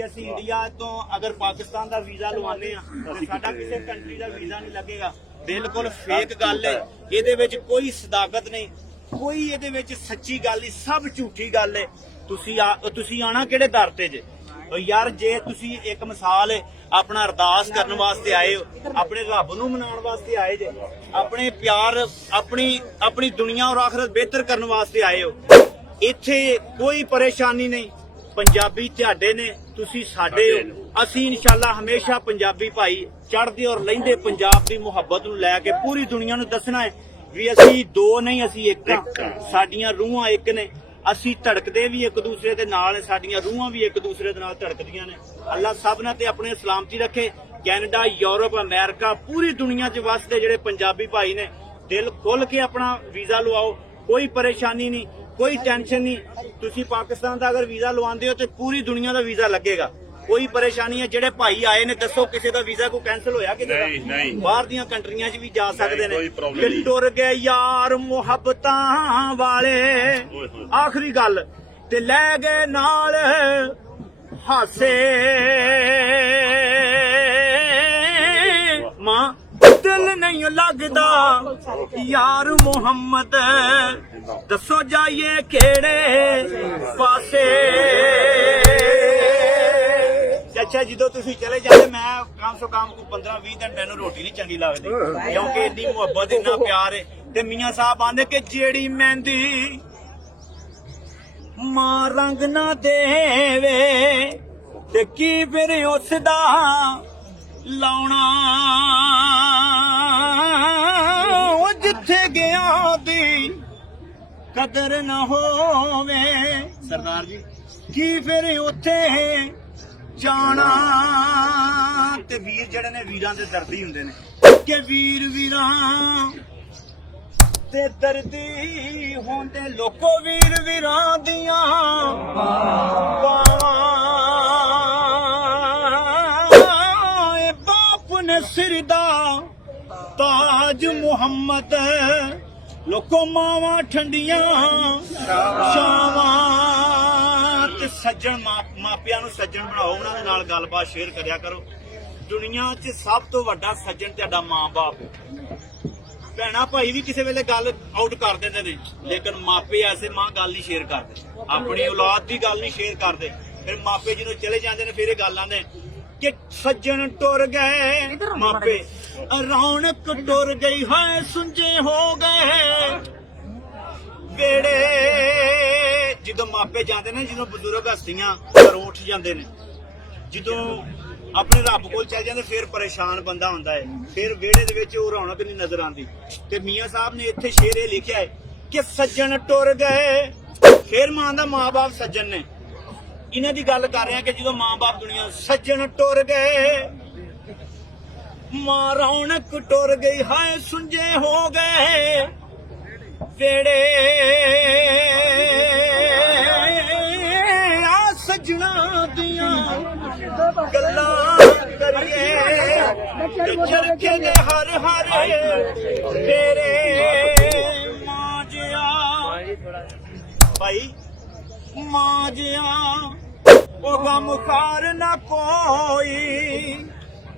ਕਿ ਅਸੀਂ ਇੰਡੀਆ ਤੋਂ ਅਗਰ ਪਾਕਿਸਤਾਨ ਦਾ ਵੀਜ਼ਾ ਲਵਾਉਂਦੇ ਆ ਤੇ ਸਾਡਾ ਕਿਸੇ ਕੰਟਰੀ ਦਾ ਵੀਜ਼ਾ ਨਹੀਂ ਲੱਗੇਗਾ ਬਿਲਕੁਲ ਫੇਕ ਗੱਲ ਹੈ ਇਹਦੇ ਵਿੱਚ ਕੋਈ ਸਦਾਕਤ ਨਹੀਂ ਕੋਈ ਇਹਦੇ ਵਿੱਚ ਸੱਚੀ ਗੱਲ ਨਹੀਂ ਸਭ ਝੂਠੀ ਗੱਲ ਹੈ ਤੁਸੀਂ ਤੁਸੀਂ ਆਣਾ ਕਿਹੜੇ ਦਰ ਤੇ ਜੇ ਉਹ ਯਾਰ ਜੇ ਤੁਸੀਂ ਇੱਕ ਮਿਸਾਲ ਆਪਣਾ ਅਰਦਾਸ ਕਰਨ ਵਾਸਤੇ ਆਏ ਹੋ ਆਪਣੇ ਰੱਬ ਨੂੰ ਮਨਾਉਣ ਵਾਸਤੇ ਆਏ ਜੇ ਆਪਣੇ ਪਿਆਰ ਆਪਣੀ ਆਪਣੀ ਦੁਨੀਆ ਔਰ ਆਖਰਤ ਬਿਹਤਰ ਕਰਨ ਵਾਸਤੇ ਆਏ ਹੋ ਇੱਥੇ ਕੋਈ ਪਰੇਸ਼ਾਨੀ ਨਹੀਂ ਪੰਜਾਬੀ ਤੁਹਾਡੇ ਨੇ ਤੁਸੀਂ ਸਾਡੇ ਅਸੀਂ ਇਨਸ਼ਾਅੱਲਾ ਹਮੇਸ਼ਾ ਪੰਜਾਬੀ ਭਾਈ ਚੜਦੇ ਔਰ ਲੈਂਦੇ ਪੰਜਾਬ ਦੀ ਮੁਹੱਬਤ ਨੂੰ ਲੈ ਕੇ ਪੂਰੀ ਦੁਨੀਆ ਨੂੰ ਦੱਸਣਾ ਹੈ ਵੀ ਅਸੀਂ ਦੋ ਨਹੀਂ ਅਸੀਂ ਇੱਕ ਹਾਂ ਸਾਡੀਆਂ ਰੂਹਾਂ ਇੱਕ ਨੇ ਅਸੀਂ ਧੜਕਦੇ ਵੀ ਇੱਕ ਦੂਸਰੇ ਦੇ ਨਾਲ ਸਾਡੀਆਂ ਰੂਹਾਂ ਵੀ ਇੱਕ ਦੂਸਰੇ ਦੇ ਨਾਲ ਧੜਕਦੀਆਂ ਨੇ ਅੱਲਾ ਸਭ ਨਾਲ ਤੇ ਆਪਣੇ ਸਲਾਮਤੀ ਰੱਖੇ ਕੈਨੇਡਾ ਯੂਰਪ ਅਮਰੀਕਾ ਪੂਰੀ ਦੁਨੀਆ 'ਚ ਵਸਦੇ ਜਿਹੜੇ ਪੰਜਾਬੀ ਭਾਈ ਨੇ ਦਿਲ ਖੋਲ ਕੇ ਆਪਣਾ ਵੀਜ਼ਾ ਲਵਾਓ ਕੋਈ ਪਰੇਸ਼ਾਨੀ ਨਹੀਂ ਕੋਈ ਟੈਨਸ਼ਨ ਨਹੀਂ ਤੁਸੀਂ ਪਾਕਿਸਤਾਨ ਦਾ ਅਗਰ ਵੀਜ਼ਾ ਲਵਾਉਂਦੇ ਹੋ ਤੇ ਪੂਰੀ ਦੁਨੀਆ ਦਾ ਵੀਜ਼ਾ ਲੱਗੇਗਾ ਕੋਈ ਪਰੇਸ਼ਾਨੀ ਹੈ ਜਿਹੜੇ ਭਾਈ ਆਏ ਨੇ ਦੱਸੋ ਕਿਸੇ ਦਾ ਵੀਜ਼ਾ ਕੋ ਕੈਨਸਲ ਹੋਇਆ ਕਿ ਨਹੀਂ ਨਹੀਂ ਬਾਹਰ ਦੀਆਂ ਕੰਟਰੀਆਂ 'ਚ ਵੀ ਜਾ ਸਕਦੇ ਨੇ ਕਿ ਟੁਰ ਗਏ ਯਾਰ ਮੁਹੱਬਤਾਂ ਵਾਲੇ ਆਖਰੀ ਗੱਲ ਤੇ ਲੈ ਗਏ ਨਾਲ ਹਾਸੇ ਮਾਂ ਦਿਲ ਨਹੀਂ ਲੱਗਦਾ ਯਾਰ ਮੁਹੰਮਦ ਦੱਸੋ ਜਾਈਏ ਕਿਹੜੇ ਪਾਸੇ ਅੱਛਾ ਜਦੋਂ ਤੁਸੀਂ ਚਲੇ ਜਾਂਦੇ ਮੈਂ ਕੰਮ ਸੋ ਕੰਮ ਕੋ 15 20 ਦਿਨ ਮੈਨੂੰ ਰੋਟੀ ਨਹੀਂ ਚੰਗੀ ਲੱਗਦੀ ਕਿਉਂਕਿ ਇੰਨੀ ਮੁਹੱਬਤ ਇੰਨਾ ਪਿਆਰ ਹੈ ਤੇ ਮੀਆਂ ਸਾਹਿਬ ਆਂਦੇ ਕਿ ਜਿਹੜੀ ਮਹਿੰਦੀ ਮਾਂ ਰੰਗ ਨਾ ਦੇਵੇ ਤੇ ਕੀ ਫਿਰ ਉਸ ਦਾ ਲਾਉਣਾ ਜਿੱਥੇ ਗਿਆ ਦੀ ਕਦਰ ਨਾ ਹੋਵੇ ਸਰਦਾਰ ਜੀ ਕੀ ਫਿਰ ਉੱਥੇ ਜਾਣਾ ਤੇ ਵੀਰ ਜਿਹੜੇ ਨੇ ਵੀਰਾਂ ਦੇ ਦਰਦੀ ਹੁੰਦੇ ਨੇ ਕਿ ਵੀਰ ਵੀਰਾਂ ਤੇ ਦਰਦੀ ਹੁੰਦੇ ਲੋਕੋ ਵੀਰ ਵੀਰਾਂ ਦੀਆਂ ਬਾਵਾਂ ਬਾਪ ਨੇ ਸਿਰ ਦਾ ਤਾਜ ਮੁਹੰਮਦ ਲੋਕੋ ਮਾਵਾ ਠੰਡੀਆਂ ਸ਼ਾਵਾਂ ਤੇ ਸੱਜਣ ਮਾਪਿਆਂ ਨੂੰ ਸੱਜਣ ਬਣਾਓ ਉਹਨਾਂ ਦੇ ਨਾਲ ਗੱਲਬਾਤ ਸ਼ੇਅਰ ਕਰਿਆ ਕਰੋ ਦੁਨੀਆ 'ਚ ਸਭ ਤੋਂ ਵੱਡਾ ਸੱਜਣ ਤੁਹਾਡਾ ਮਾਂ-ਬਾਪ ਭੈਣਾ ਭਾਈ ਵੀ ਕਿਸੇ ਵੇਲੇ ਗੱਲ ਆਊਟ ਕਰ ਦਿੰਦੇ ਨੇ ਲੇਕਿਨ ਮਾਪੇ ਐਸੇ ਮਾਂ ਗੱਲ ਨਹੀਂ ਸ਼ੇਅਰ ਕਰਦੇ ਆਪਣੀ ਔਲਾਦ ਦੀ ਗੱਲ ਨਹੀਂ ਸ਼ੇਅਰ ਕਰਦੇ ਫਿਰ ਮਾਪੇ ਜਦੋਂ ਚਲੇ ਜਾਂਦੇ ਨੇ ਫਿਰ ਇਹ ਗੱਲਾਂ ਨੇ ਕਿ ਸੱਜਣ ਟੁਰ ਗਏ ਮਾਪੇ ਰੌਣਕ ਟੁਰ ਗਈ ਹੈ ਸੁੰਝੇ ਹੋ ਗਏ ਵੇੜੇ ਜਦੋਂ ਮਾਪੇ ਜਾਂਦੇ ਨੇ ਜਦੋਂ ਬਜ਼ੁਰਗ ਹਸਤੀਆਂ ਘਰੋਂ ਉੱਠ ਜਾਂਦੇ ਨੇ ਜਦੋਂ ਆਪਣੇ ਰੱਬ ਕੋਲ ਚਲੇ ਜਾਂਦੇ ਫਿਰ ਪਰੇਸ਼ਾਨ ਬੰਦਾ ਹੁੰਦਾ ਹੈ ਫਿਰ ਵੇੜੇ ਦੇ ਵਿੱਚ ਉਹ ਰੌਣਕ ਨਹੀਂ ਨਜ਼ਰ ਆਉਂਦੀ ਤੇ ਮੀਆਂ ਸਾਹਿਬ ਨੇ ਇੱਥੇ ਸ਼ੇਰ ਇਹ ਲਿਖਿਆ ਹੈ ਕਿ ਸੱਜਣ ਟੁਰ ਗਏ ਫਿਰ ਮਾਂ ਦਾ ਮਾਪੇ ਸੱਜਣ ਨੇ ਇਹਨਾਂ ਦੀ ਗੱਲ ਕਰ ਰਿਹਾ ਕਿ ਜਦੋਂ ਮਾਂ-ਬਾਪ ਦੁਨੀਆ ਸੱਜਣ ਟੁਰ ਗਏ ਮਾਂ ਰੌਣਕ ਟੁਰ ਗਈ ਹਾਏ ਸੁੰਝੇ ਹੋ ਗਏ ਵੇੜੇ ਆ ਸੱਜਣਾ ਦੀਆਂ ਗੱਲਾਂ ਕਰੀਏ ਚਰਖੇ ਦੇ ਹਰ ਹਰ ਤੇਰੇ ਮਾਂ ਜਿਆ ਭਾਈ ਮਾਂ ਜਿਆ ਉਹ ਗਮ ਖਾਰ ਨਾ ਕੋਈ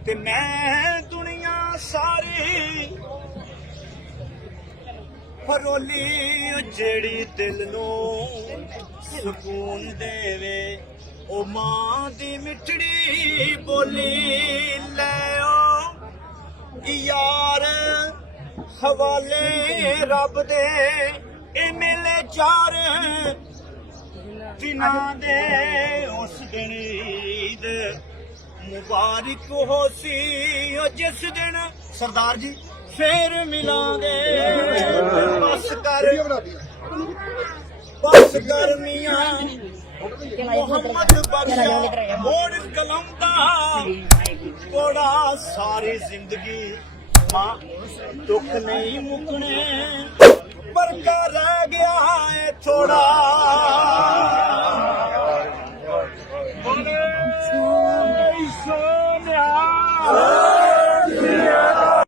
ਤੇ ਮੈਂ ਦੁਨੀਆ ਸਾਰੀ ਫਰੋਲੀ ਜਿਹੜੀ ਦਿਲ ਨੂੰ ਸਕੂਨ ਦੇਵੇ ਉਹ ਮਾਂ ਦੀ ਮਿੱਠੜੀ ਬੋਲੀ ਲੈਓ ਯਾਰ ਹਵਾਲੇ ਰੱਬ ਦੇ ਇਹ ਮਿਲੇ ਚਾਰ ਜਿਨ੍ਹਾਂ ਦੇ ਦਿਨ ਮੁਬਾਰਕ ਹੋ ਸੀ ਉਹ ਜਿਸ ਦਿਨ ਸਰਦਾਰ ਜੀ ਫੇਰ ਮਿਲਾਂਗੇ ਬਸ ਕਰ ਬਸ ਕਰ ਮੀਆਂ ਮੁਹੰਮਦ ਬਖਸ਼ਾ ਮੋੜ ਕਲਮ ਦਾ ਕੋੜਾ ਸਾਰੀ ਜ਼ਿੰਦਗੀ ਮਾਂ ਦੁੱਖ ਨਹੀਂ ਮੁਕਣੇ ਪਰ ਕਰ ਗਿਆ ਏ ਥੋੜਾ